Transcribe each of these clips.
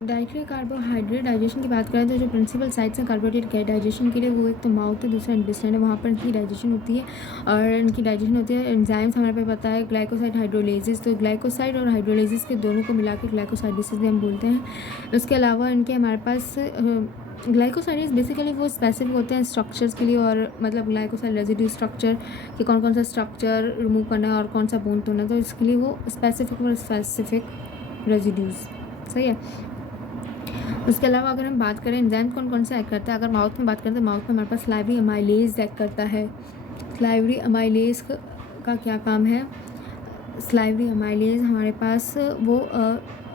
Dietary carbohydrate digestion की बात करें तो जो प्रिंसिपल साइट्स हैं कार्बोहाइड्रेट डाइजेशन के लिए, वो एक तो माउथ है, दूसरा इंटेस्टाइन है, वहाँ पर इनकी डाइजेशन होती है। और इनकी डाइजेशन होती है एंजाइम्स हमारे पास पता है, ग्लाइकोसाइड हाइड्रोलाइसिस, तो ग्लाइकोसाइड और हाइड्रोलाइसिस के दोनों को मिला के ग्लाइकोसाइडिस भी हम बोलते हैं। उसके अलावा इनके हमारे पास ग्लाइकोसाइड्स बेसिकली वो स्पेसिफिक होते हैं स्ट्रक्चर्स के लिए, और मतलब ग्लाइकोसाइड रेजिड्यू स्ट्रक्चर कि कौन कौन सा स्ट्रक्चर रिमूव करना है और कौन सा बोन तोड़ना है, तो इसके लिए वो स्पेसिफिक रेजिड्यूज। सही है। उसके अलावा अगर हम बात करें एंजाइम कौन कौन से एक्ट करता है, अगर माउथ में बात करें तो माउथ में हमारे पास सलाइवरी अमाइलेज एक्ट करता है। सलाइवरी अमाइलेज का क्या काम है? सलाइवरी अमाइलेज हमारे पास वो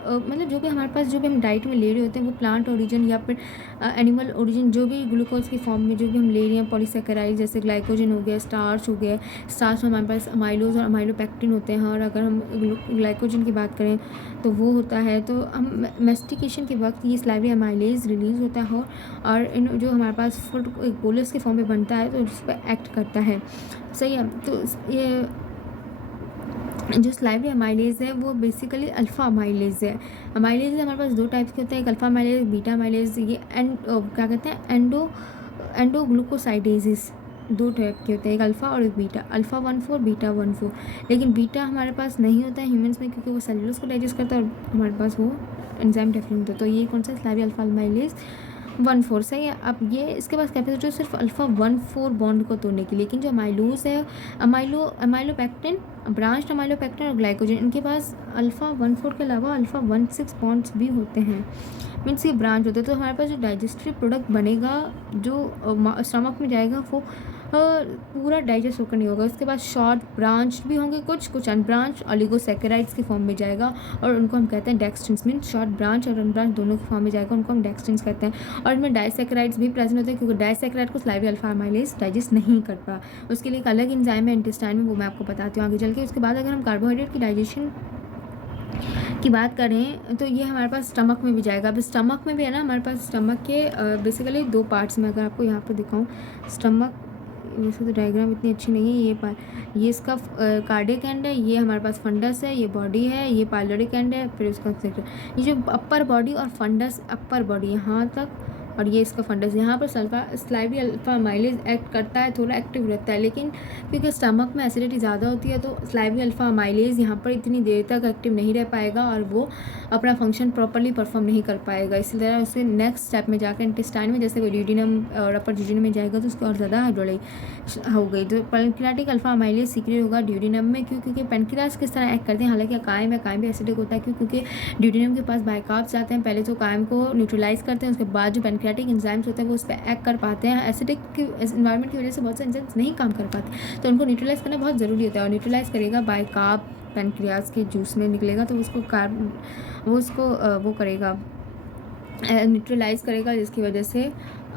मतलब जो भी हमारे पास जो भी हम डाइट में ले रहे होते हैं वो प्लांट ओरिजिन या फिर एनिमल ओरिजिन, जो भी ग्लूकोज की फॉर्म में जो भी हम ले रहे हैं, पॉलीसेकेराइड जैसे ग्लाइकोजन हो गया, स्टार्च हो गया, स्टार्च में हमारे पास अमाइलोज और अमाइलोपेक्टिन होते हैं। और अगर हम ग्लाइकोजन की बात करें तो वो होता है, तो हम मेस्टिकेशन के वक्त ये सलाइवरी अमाइलेज रिलीज़ होता है और इन जो हमारे पास फूड एक बोलस के फॉर्म में बनता है तो उस पर एक्ट करता है। सही है। तो ये जो सलाइवरी अमाइलेज है वो बेसिकली अल्फ़ा अमाइलेज है। अमाइलेज हमारे पास दो टाइप्स के होते हैं, एक अल्फ़ा अमाइलेज, बीटा अमाइलेज। ये क्या कहते हैं, एंडोग्लूकोसाइडेसिस दो टाइप के होते हैं, एक अल्फ़ा और एक बीटा, अल्फ़ा 1,4 बीटा 1,4। लेकिन बीटा हमारे पास नहीं होता है ह्यूमंस में, क्योंकि वो सेलुलोज को डाइजेस्ट करता है और हमारे पास वो एंजाइम डेफिनेट होता है। तो ये कौन सा सलाइवरी अल्फ़ा अमाइलेज 1,4। सही है। अब ये इसके पास कैपेसिटी सिर्फ अल्फ़ा 1,4 बॉन्ड को तोड़ने की, लेकिन जो अमाइलोज है, अमाइलोपेक्टिन, ब्रांच्ड अमाइलोपेक्टिन और ग्लाइकोजन, इनके पास अल्फ़ा 1,4 के अलावा अल्फ़ा 1,6 बॉन्ड्स भी होते हैं, मीन्स ये ब्रांच होते हैं। तो हमारे पास जो डाइजेस्टिव प्रोडक्ट बनेगा, जो स्टमक में जाएगा, वो पूरा डाइजेस्ट होकर नहीं होगा। उसके बाद शॉर्ट ब्रांच भी होंगे, कुछ अनब्रांच ऑलिगोसैकेराइड्स की फॉर्म में जाएगा और उनको हम कहते हैं डेक्सट्रिन्स। मीन शॉर्ट ब्रांच और अनब्रांच दोनों की फॉर्म में जाएगा, उनको हम डेक्सट्रिन्स कहते हैं। और इनमें डाइसैकेराइड्स भी प्रेजेंट होते हैं, क्योंकि डाइसैकेराइड को सलाइवरी अल्फ़ा अमाइलेज डाइजेस्ट नहीं कर पा, उसके लिए एक अलग एंजाइम है इंटेस्टाइन में, वो मैं आपको बताती हूँ आगे चल के। उसके बाद अगर हम कार्बोहाइड्रेट की डाइजेशन की बात करें तो ये हमारे पास स्टमक में भी जाएगा। अब स्टमक में भी है ना, हमारे पास स्टमक के बेसिकली दो पार्ट्स में, अगर आपको यहाँ पे दिखाऊँ स्टमक, वैसे तो डायग्राम इतनी अच्छी नहीं है, ये इसका कार्डियक एंड है, ये हमारे पास फंडस है, ये बॉडी है, ये पाइलोरिक एंड है, फिर उसका ये जो अपर बॉडी और फंडस, अपर बॉडी यहाँ तक और ये इसका फंडस, यहाँ पर सलाइवरी अल्फ़ा अमाइलेज एक्ट करता है, थोड़ा एक्टिव रहता है, लेकिन क्योंकि स्टमक में एसिडिटी ज़्यादा होती है तो सलाइवरी अल्फ़ा अमाइलेज यहाँ पर इतनी देर तक एक्टिव नहीं रह पाएगा और वो अपना फंक्शन प्रॉपरली परफॉर्म नहीं कर पाएगा। इसी तरह उसके नेक्स्ट स्टेप में जाकर इंटेस्टाइन में, जैसे ड्यूडिनम और अपर जिजिनम में जाएगा तो उसकी और ज़्यादा हाइड्रोलाइज हो गई। तो पैनक्रियाटिक अल्फ़ा अमाइलेज सीक्रेट होगा ड्यूडिनम में, क्योंकि पैनक्रियाज किस तरह एक्ट करते हैं, हालांकि कायम है, कायम भी एसिडिक होता है, क्योंकि ड्यूडिनम के पास बाइकार्ब्स जाते हैं, पहले तो कायम को न्यूट्रलाइज करते हैं, उसके बाद जो पैनक्रियाटिक एंजाइम्स होते हैं वो उस पर एक्ट कर पाते हैं। एसिडिक की इन्वायरमेंट की वजह से बहुत से एंजाइम्स नहीं काम कर पाते, तो उनको न्यूट्रलाइज करना बहुत ज़रूरी होता है। और न्यूट्रलाइज करेगा बाइकार्ब, पैनक्रियाज के जूस में निकलेगा तो उसको वो करेगा, न्यूट्रलाइज करेगा, जिसकी वजह से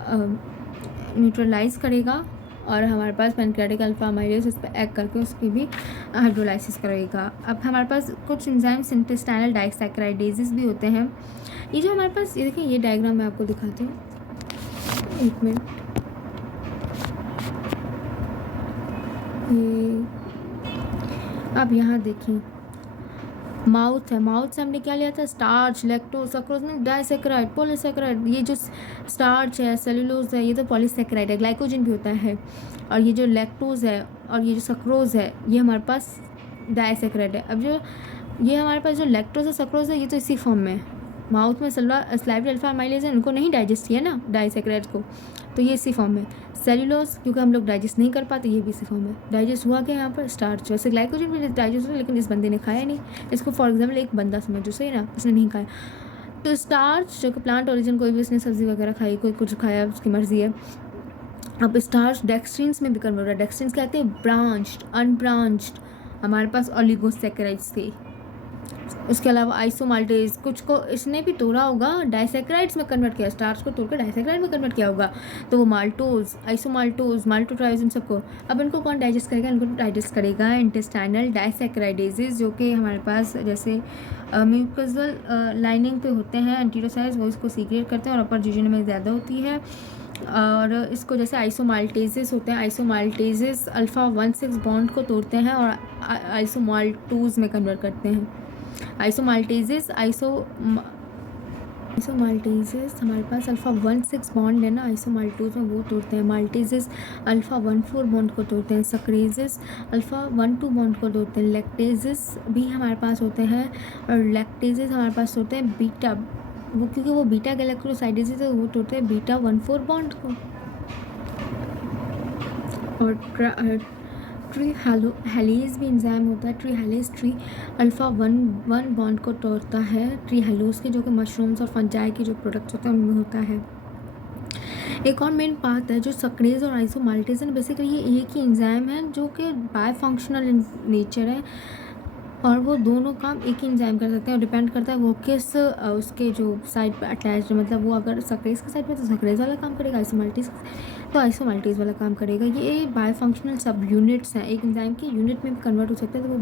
न्यूट्रलाइज करेगा और हमारे पास पैनक्रियाटिक अल्फ़ा अमाइलेज उस पर एक्ट करके उसकी भी हाइड्रोलाइसिस करेगा। अब हमारे पास कुछ एंजाइम्स इंटेस्टाइनल डाइसैकेराइडेजेस भी होते हैं। ये जो हमारे पास, ये देखिए, ये डायग्राम मैं आपको दिखाती हूँ, एक मिनट। ये अब यहाँ देखिए, माउथ है, माउथ से हमने क्या लिया था, स्टार्च, लैक्टोज, सक्रोज में डाइसैकेराइड, पॉलीसैकेराइड। ये जो स्टार्च है, सेलुलोज है, ये तो पॉलीसैकेराइड है, ग्लाइकोजन भी होता है। और ये जो लैक्टोज है और ये जो सक्रोज है, ये हमारे पास डाइसैकेराइड है। अब जो ये हमारे पास जो लैक्टोज और सक्रोज है, ये तो इसी फॉर्म में माउथ में सलाइवरी अल्फ़ा अमाइलेज है, उनको नहीं डाइजेस्ट किया ना डाइसैकेराइड को, तो ये इसी फॉर्म में। सेलुलोज क्योंकि हम लोग डाइजेस्ट नहीं कर पाते, ये भी इसी फॉर्म में डाइजेस्ट हुआ क्या यहाँ पर, स्टार्च। वैसे ग्लाइकोजन भी डाइजेस्ट हुआ, लेकिन इस बंदे ने खाया नहीं। इसको फॉर एग्जाम्पल एक बंदा समझो, सही ना, उसने नहीं खाया। तो स्टार्च जो कि प्लांट ओरिजिन, कोई भी उसने सब्जी वगैरह खाई, कोई कुछ खाया, उसकी मर्जी है। अब स्टार्च डेक्सट्रिन्स में भी कन्वर्ट हो रहा है। डेक्सट्रिन्स कहते हैं ब्रांच्ड, अनब्रांच्ड, हमारे पास ऑलिगोसैकेराइड्स थे। उसके अलावा आइसोमाल्टेज, कुछ को इसने भी तोड़ा होगा, डाइसैकेराइड्स में कन्वर्ट किया, स्टार्च को तोड़कर डाइसैकेराइड में कन्वर्ट किया होगा, तो वो माल्टोज, आइसोमाल्टोज, माल्टोट्राइज, इन सबको। अब इनको कौन डाइजेस्ट करेगा, इनको डाइजेस्ट करेगा इंटेस्टाइनल डाइसैकेराइडेजेस, जो कि हमारे पास जैसे म्यूकसल लाइनिंग पे होते हैं एंटीरोसाइड्स, वो इसको सीक्रेट करते हैं और अपर जिजिनम में ज़्यादा होती है। और इसको जैसे आइसोमाल्टेजेस होते हैं, आइसोमाल्टेजेस अल्फ़ा 1,6 बॉन्ड को तोड़ते हैं और आइसोमाल्टोज में कन्वर्ट करते हैं। आइसोमाल्टेजेस आइसोमाल्टेजेस हमारे पास अल्फ़ा 1,6 बॉन्ड है ना आइसोमाल्टोज में, वो तोड़ते हैं। माल्टेजेस अल्फ़ा 1,4 बॉन्ड को तोड़ते हैं। सक्रेजेस अल्फ़ा 1,2 बॉन्ड को तोड़ते हैं। लैक्टेजेस भी हमारे पास होते हैं, और लैक्टेजेस हमारे पास होते हैं बीटा, वो क्योंकि वो बीटा गैलेक्टोसाइडेजेस है, वो तोड़ते हैं बीटा 1,4 बॉन्ड को। और ट्री हेलीज भी एंजाइम होता है। ट्री हेलीज ट्री अल्फ़ा 1,1 बॉन्ड को तोड़ता है। ट्री हेलोज के जो कि मशरूम्स और फंजाई के जो प्रोडक्ट्स होते हैं उनमें होता है। एक और मेन पार्ट है जो सक्रेज और आइसोमाल्टेज है, बेसिकली ये एक ही एंजाइम है जो कि बायफंक्शनल इन नेचर है, और वो दोनों काम एक ही एंजाइम कर सकते हैं, और डिपेंड करता है वो किस उसके जो साइड पे अटैच है। मतलब वो अगर सक्रेज के साइड पे तो सक्रेज वाला काम करेगा, आइसोमाल्टेज तो आइसोमाल्टेज वाला काम करेगा। ये बायफंक्शनल सब यूनिट्स हैं, एक एंजाइम के यूनिट में भी कन्वर्ट हो सकते हैं, तो वो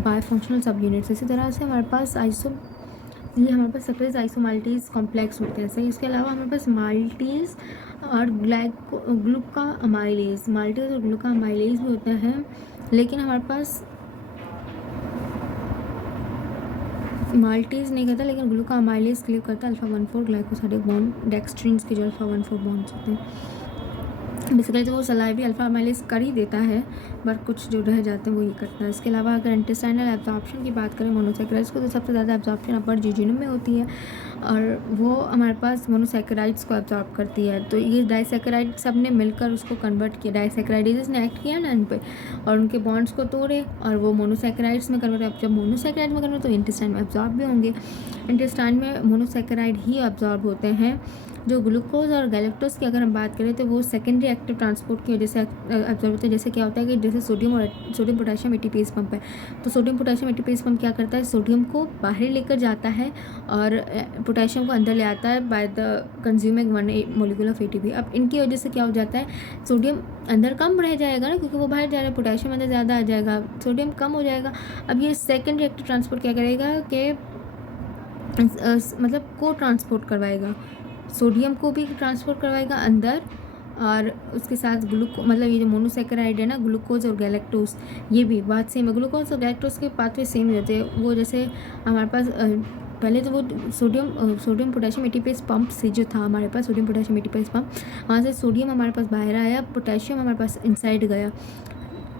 बायफंक्शनल सब यूनिट्स। इसी तरह से हमारे पास हमारे पास सक्रेज आइसोमाल्टेज कॉम्प्लेक्स होते हैं। सही, इसके अलावा हमारे पास माल्टेज और ग्लूकामाइलेज, माल्टेज और ग्लूकामाइलेज भी होते हैं, लेकिन हमारे पास माल्टेज नहीं करता, लेकिन ग्लूकामाइलेज क्लियर करता है अल्फ़ा 1,4 ग्लाइकोसाइडिक बॉन्ड डेक्सट्रिन्स के जो अल्फ़ा 1,4 बॉन्ड्स होते हैं। बेसिकली तो वो सलाह भी अल्फ़ा माइलेज कर ही देता है, बट कुछ जो रह जाते हैं वो ये करता है। इसके अलावा अगर इंटेस्टाइनल एब्जॉर्प्शन की बात करें मोनोसैकेराइड्स को, तो सबसे ज़्यादा एब्जॉर्प्शन अपर जीजीनम में होती है, और वो हमारे पास मोनोसैकेराइड्स को एब्जॉर्ब करती है। तो ये डाइसैकेराइड सब ने मिलकर उसको कन्वर्ट किया, डाइसैकेराइडेज ने एक्ट किया ना इन पे, और उनके बॉन्ड्स को तोड़े, और वो मोनोसैकेराइड्स में कन्वर्ट। अब जब मोनोसैकेराइड में कन्वर्ट तो इंटेस्टाइन में एब्जॉर्ब भी होंगे। इंटेस्टाइन में मोनोसैकेराइड ही एब्जॉर्ब होते हैं। जो ग्लूकोज और गैलेक्टोज की अगर हम बात करें तो वो सेकेंडरी एक्टिव ट्रांसपोर्ट की वजह से एब्जॉर्ब होते हैं। जैसे क्या होता है कि जैसे सोडियम पोटेशियम एटीपेज पंप है, तो सोडियम पोटेशियम एटीपेज पंप क्या करता है, सोडियम को बाहर लेकर जाता है और पोटेशियम को अंदर ले आता है by the consuming 1 molecule of ATP. अब इनकी वजह से क्या हो जाता है, सोडियम अंदर कम रह जाएगा ना, क्योंकि वो बाहर जा रहा है, पोटेशियम अंदर ज़्यादा आ जाएगा, सोडियम कम हो जाएगा। अब ये सेकेंडरी एक्टिव ट्रांसपोर्ट क्या करेगा कि मतलब को ट्रांसपोर्ट करवाएगा, सोडियम को भी ट्रांसपोर्ट करवाएगा अंदर, और उसके साथ मतलब ये जो मोनोसैकेराइड है ना, ग्लूकोज और गैलेक्टोज, ये भी बात सेम है। ग्लूकोज और गैलेक्टोज के पाथवे सेम ही होते हैं। वो जैसे हमारे पास पहले तो वो सोडियम पोटेशियम एटीपेज पंप से जो था हमारे पास, सोडियम पोटेशियम एटीपेज पंप, वहाँ से सोडियम हमारे पास बाहर आया, पोटेशियम हमारे पास इनसाइड गया।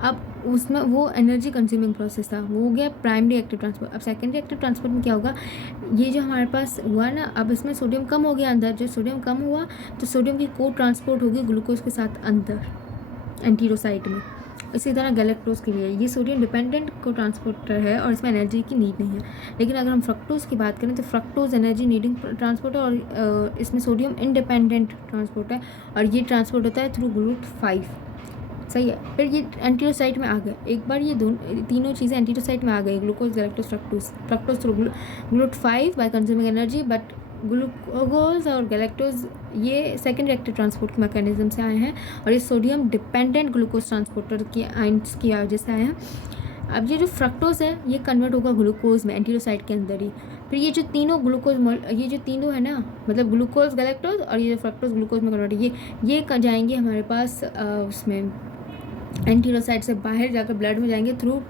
अब उसमें वो एनर्जी कंज्यूमिंग प्रोसेस था, वो हो गया प्राइमरी एक्टिव ट्रांसपोर्ट। अब सेकेंडरी एक्टिव ट्रांसपोर्ट में क्या होगा, ये जो हमारे पास हुआ ना, अब इसमें सोडियम कम हो गया अंदर, जो सोडियम कम हुआ तो सोडियम की को ट्रांसपोर्ट होगी ग्लूकोज के साथ अंदर एंटीरोसाइट में। इसी तरह गैलेक्टोज के लिए ये सोडियम डिपेंडेंट को ट्रांसपोर्टर है और इसमें एनर्जी की नीड नहीं है। लेकिन अगर हम फ्रक्टोज की बात करें तो फ्रक्टोज एनर्जी नीडिंग ट्रांसपोर्ट है, और इसमें सोडियम इंडिपेंडेंट ट्रांसपोर्ट है, और ये ट्रांसपोर्ट होता है थ्रू GLUT5। सही है। फिर ये एंटीरोसाइट में आ गए, एक बार ये तीनों चीज़ें एंटीरोसाइट में आ गई, glucose galactose fructose through GLUT5 bye consuming energy, but glucose और गैलेक्टोज ये सेकेंडरी एक्टिव ट्रांसपोर्ट के मैकेनिज्म से आए हैं, और ये सोडियम डिपेंडेंट ग्लूकोज ट्रांसपोर्टर की आइंस की वजह से आए हैं। अब ये जो फ्रक्टोज है ये कन्वर्ट होगा ग्लूकोज में एंटीरोसाइट के अंदर ही। फिर ये जो तीनों ये जो तीनों है ना, मतलब ग्लूकोज गैलेक्टोज और ये जो फ्रक्टोज ग्लूकोज में कन्वर्ट, ये जाएंगे हमारे पास उसमें एंटीरोसाइट से बाहर जाकर ब्लड में जाएंगे थ्रू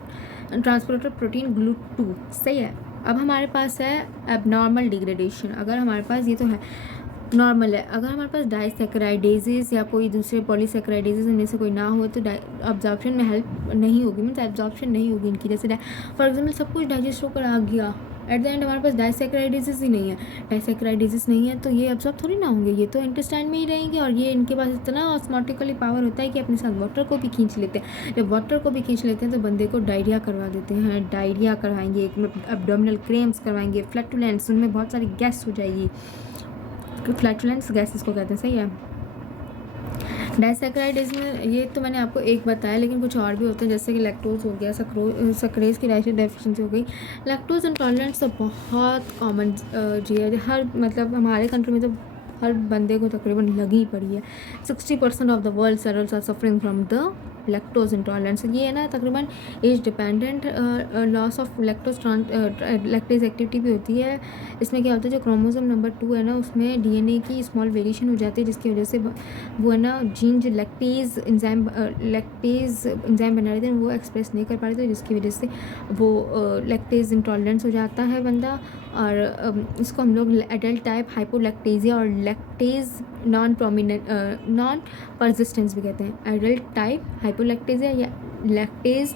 ट्रांसपोर्टर प्रोटीन GLUT2। सही है। अब हमारे पास है एबनॉर्मल डिग्रेडेशन। अगर हमारे पास ये तो है नॉर्मल है, अगर हमारे पास डाइसैकेराइडेजेस या कोई दूसरे पॉलीसैकेराइडेजेस इनमें से कोई ना हो तो अब्जॉर्प्शन में हेल्प नहीं होगी, मीन्स एब्जॉर्प्शन नहीं होगी इनकी। जैसे फॉर एग्जांपल सब कुछ डाइजेस्ट होकर आ गया, एट द एंड हमारे पास डाइसैकेराइडेजेस ही नहीं है, डाइसैकेराइडेजेस नहीं है तो ये एब्जॉर्ब थोड़ी ना होंगे, ये तो इंटेस्टाइन में ही रहेंगे। और ये इनके पास इतना ऑस्मोटिकली पावर होता है कि अपने साथ वाटर को भी खींच लेते हैं। जब वाटर को भी खींच लेते हैं तो बंदे को डायरिया करवा देते हैं, डायरिया करवाएंगे, एब्डोमिनल क्रैम्प्स करवाएंगे, फ्लैटुलेंस, उनमें बहुत सारी गैस हो जाएगी, फ्लैटुलेंस गैस इसको कहते हैं। सही है। डाइसैकेराइडेज में ये तो मैंने आपको एक बताया, लेकिन कुछ और भी होते हैं जैसे कि लैक्टोज हो गया, सक्रेज की डेफिशिएंसी हो गई। लैक्टोज इंटॉलरेंस तो बहुत कॉमन जी है, हर मतलब हमारे कंट्री में तो हर बंदे को तकरीबन लगी ही पड़ी है। 60% of the world adults are suffering from the lactose intolerance, ये है ना तकरीबन age dependent loss of lactase activity भी होती है। इसमें क्या होता है, जो क्रोमोसोम नंबर 2 है ना, उसमें डीएनए की स्मॉल वेरिएशन हो जाती है, जिसकी वजह से वो है ना जीन जो लैक्टेज एंजाइम बना रहे थे वो एक्सप्रेस नहीं कर पा रहे थे, जिसकी वजह से वो लैक्टेज इंटॉलरेंस हो जाता है बंदा। और इसको हम लोग एडल्ट टाइप हाइपोलैक्टेजिया और लैक्टेज नॉन परसिस्टेंस भी कहते हैं। एडल्ट टाइप हाइपोलैक्टेजिया या लैक्टेज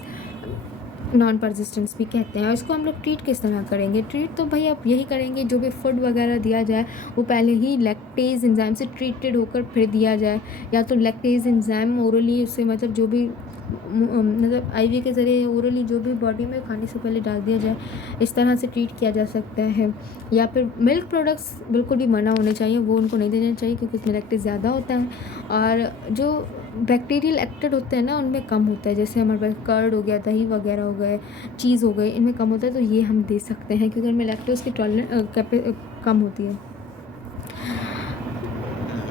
नॉन परसिस्टेंस भी कहते हैं। और इसको हम लोग ट्रीट किस तरह करेंगे? ट्रीट तो भाई आप यही करेंगे, जो भी फूड वगैरह दिया जाए वो पहले ही लैक्टेज एंजाइम से ट्रीटेड होकर फिर दिया जाए, या तो लैक्टेज एंजाइम ओरली उससे मतलब जो भी मतलब आईवी के ज़रिए ओरली जो भी बॉडी में खाने से पहले डाल दिया जाए, इस तरह से ट्रीट किया जा सकता है। या फिर मिल्क प्रोडक्ट्स बिल्कुल भी मना होने चाहिए, वो उनको नहीं देना चाहिए क्योंकि उसमें लैक्टेज ज़्यादा होता है। और जो बैक्टीरियल एक्टेड होते हैं ना उनमें कम होता है, जैसे हमारे पास कर्ड हो गया, दही वगैरह हो गए, चीज़ हो गए, इनमें कम होता है, तो ये हम दे सकते हैं क्योंकि उनमें लैक्टोज की टॉलरेंस कम होती है।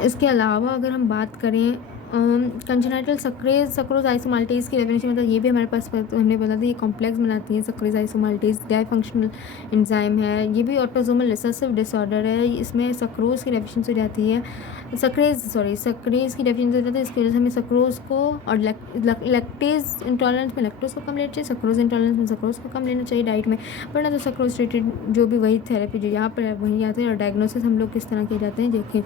इसके अलावा अगर हम बात करें कंजेनाइटल सक्रोज आइसोमाल्टेज की डेफिनेशन, मतलब ये भी हमारे पास हमने बता दिया, ये कॉम्प्लेक्स बनाती है सक्रोज आइसोमाल्टेज, डाईफंक्शनल एंजाइम है। ये भी ऑटोसोमल रिसेसिव डिसऑर्डर है, इसमें सक्रोज की डेफिशिएंसी हो जाती है, सक्रेज की डेफिशिएंसी हो जाती है। इसकी वजह से हमें सक्रोज को और लैक्टेज इंटॉलरेंस में लैक्टोज को कम लेना चाहिए, सक्रोज इंटॉलरेंस में सक्रोज को कम लेना चाहिए डाइट में, वरना तो सक्रोज रिलेटेड जो भी वही थेरेपी जो यहाँ पर वहीं आते हैं। और डायग्नोसिस हम लोग किस तरह किए जाते हैं, देखिए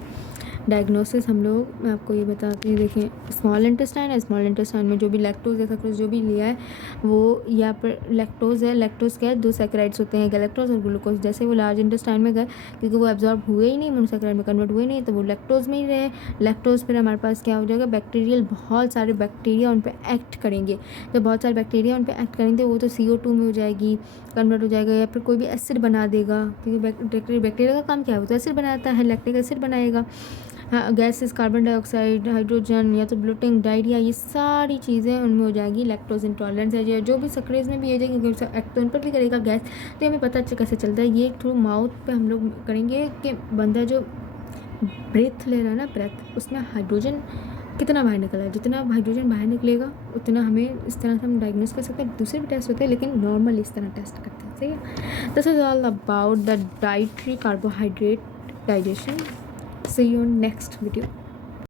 डायग्नोसिस हम लोग, मैं आपको ये बताती हूँ, देखें स्मॉल इंटेस्टाइन है, स्मॉल इंटेस्टाइन में जो भी लैक्टोज या सक्रोज जो भी लिया है वो यहाँ पर लैक्टोज है। लैक्टोज क्या है, 2 सैकराइड्स होते हैं, गैलेक्टोज और ग्लूकोज। जैसे वो लार्ज इंटेस्टाइन में गए क्योंकि वो एब्जॉर्ब हुए ही नहीं, मोनोसैकराइड में कन्वर्ट हुए नहीं, तो वो लैक्टोज में ही रहे। लैक्टोज फिर हमारे पास क्या हो जाएगा, बैक्टीरियल बहुत सारे बैक्टीरिया उन पर एक्ट करेंगे, तो बहुत सारे बैक्टीरिया उन पर एक्ट करेंगे, वो तो CO2 में हो जाएगी, कन्वर्ट हो जाएगा, या फिर कोई भी एसिड बना देगा, क्योंकि बैक्टीरिया का काम क्या है, वो तो एसिड बनाता है, लैक्टिक एसिड बनाएगा। हाँ, गैसेस, कार्बन डाइऑक्साइड, हाइड्रोजन, या तो ब्लोटिंग, डायरिया, ये सारी चीज़ें उनमें हो जाएगी। लैक्टोज इंटॉलरेंस है जो भी सक्रेज में भी हो जाएगी क्योंकि एक्ट तो उन पर भी करेगा गैस, तो हमें पता कैसे चलता है, ये थ्रू माउथ पे हम लोग करेंगे कि बंदा जो ब्रेथ ले रहा है ना, ब्रेथ, उसमें हाइड्रोजन कितना बाहर निकला है, जितना हाइड्रोजन बाहर निकलेगा उतना हमें इस तरह से हम डायग्नोस कर सकते हैं। दूसरे भी टेस्ट होते हैं लेकिन नॉर्मल इस तरह टेस्ट करते हैं, सही है। This is all about the dietary carbohydrate digestion. See you on next video.